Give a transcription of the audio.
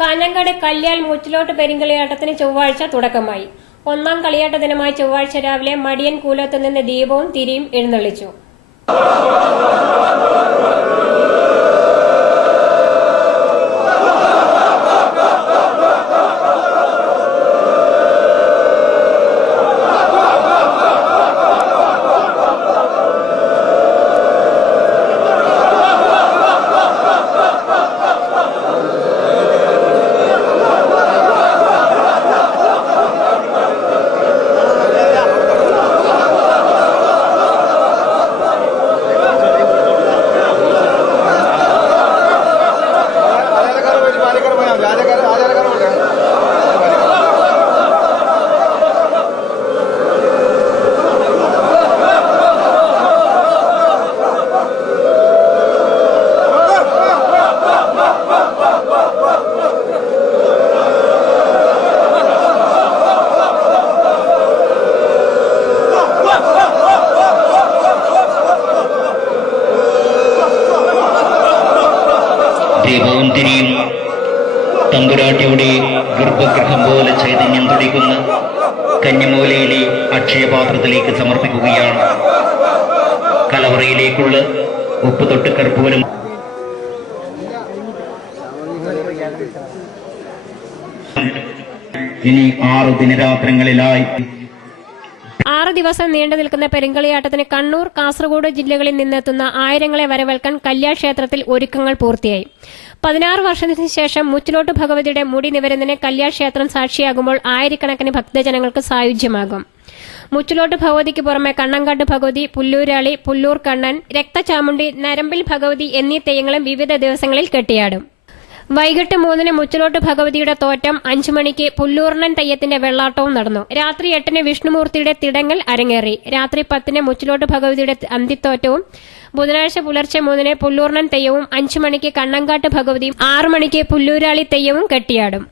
കാഞ്ഞങ്ങാട് കല്യാൽ മുച്ചിലോട്ട് പെരിങ്കളിയാട്ടത്തിന് ചൊവ്വാഴ്ച തുടക്കമായി. ഒന്നാം കളിയാട്ട ദിനമായ ചൊവ്വാഴ്ച രാവിലെ മടിയൻ കൂലത്തു നിന്ന് ദീപവും തിരിയും എഴുന്നള്ളിച്ചു. ദീപവും തിരിയും തമ്പുരാട്ടിയുടെ ഗർഭഗൃഹം പോലെ ചൈതന്യം തുടിക്കുന്ന കന്നിമൂലയിലെ അക്ഷയപാത്രത്തിലേക്ക് സമർപ്പിക്കുകയാണ്. കലവറയിലേക്കുള്ള ഉപ്പുതൊട്ട് കർപ്പൂരം ഇനി 6 ദിനരാത്രങ്ങളിലായി 6 ദിവസം നീണ്ടു നിൽക്കുന്ന പെരിങ്കളിയാട്ടത്തിന് കണ്ണൂർ, കാസർഗോഡ് ജില്ലകളിൽ നിന്നെത്തുന്ന ആയിരങ്ങളെ വരവേൽക്കാൻ കല്യാൾ ക്ഷേത്രത്തിൽ ഒരുക്കങ്ങൾ പൂർത്തിയായി. 16 വർഷത്തിന് ശേഷം മുച്ചിലോട്ട് ഭഗവതിയുടെ മുടി നിവരുന്നതിന് കല്യാൾ ക്ഷേത്രം സാക്ഷിയാകുമ്പോൾ ആയിരക്കണക്കിന് ഭക്തജനങ്ങൾക്ക് സായുജ്യമാകും. മുച്ചിലോട്ട് ഭഗവതിക്ക് പുറമെ കണ്ണങ്കാട്ട് ഭഗവതി, പുല്ലൂരാളി, പുല്ലൂർ കണ്ണൻ, രക്തചാമുണ്ടി, നരമ്പിൽ ഭഗവതി എന്നീ തെയ്യങ്ങളും വിവിധ ദിവസങ്ങളിൽ കെട്ടിയാടും. വൈകിട്ട് 3-ന് മുച്ചിലോട്ട് ഭഗവതിയുടെ തോറ്റം, 5 മണിക്ക് പുല്ലൂർണൻ തെയ്യത്തിന്റെ വെള്ളാട്ടവും നടന്നു. രാത്രി 8-ന് വിഷ്ണുമൂർത്തിയുടെ തിടങ്ങൽ അരങ്ങേറി. രാത്രി 10-ന് മുച്ചിലോട്ട് ഭഗവതിയുടെ അന്തിത്തോറ്റവും, ബുധനാഴ്ച പുലർച്ചെ 3-ന് പുല്ലൂർണൻ തെയ്യവും, 5 മണിക്ക് കണ്ണങ്കാട്ട് ഭഗവതിയും, 6 മണിക്ക് പുല്ലൂരാളി തെയ്യവും കെട്ടിയാടും.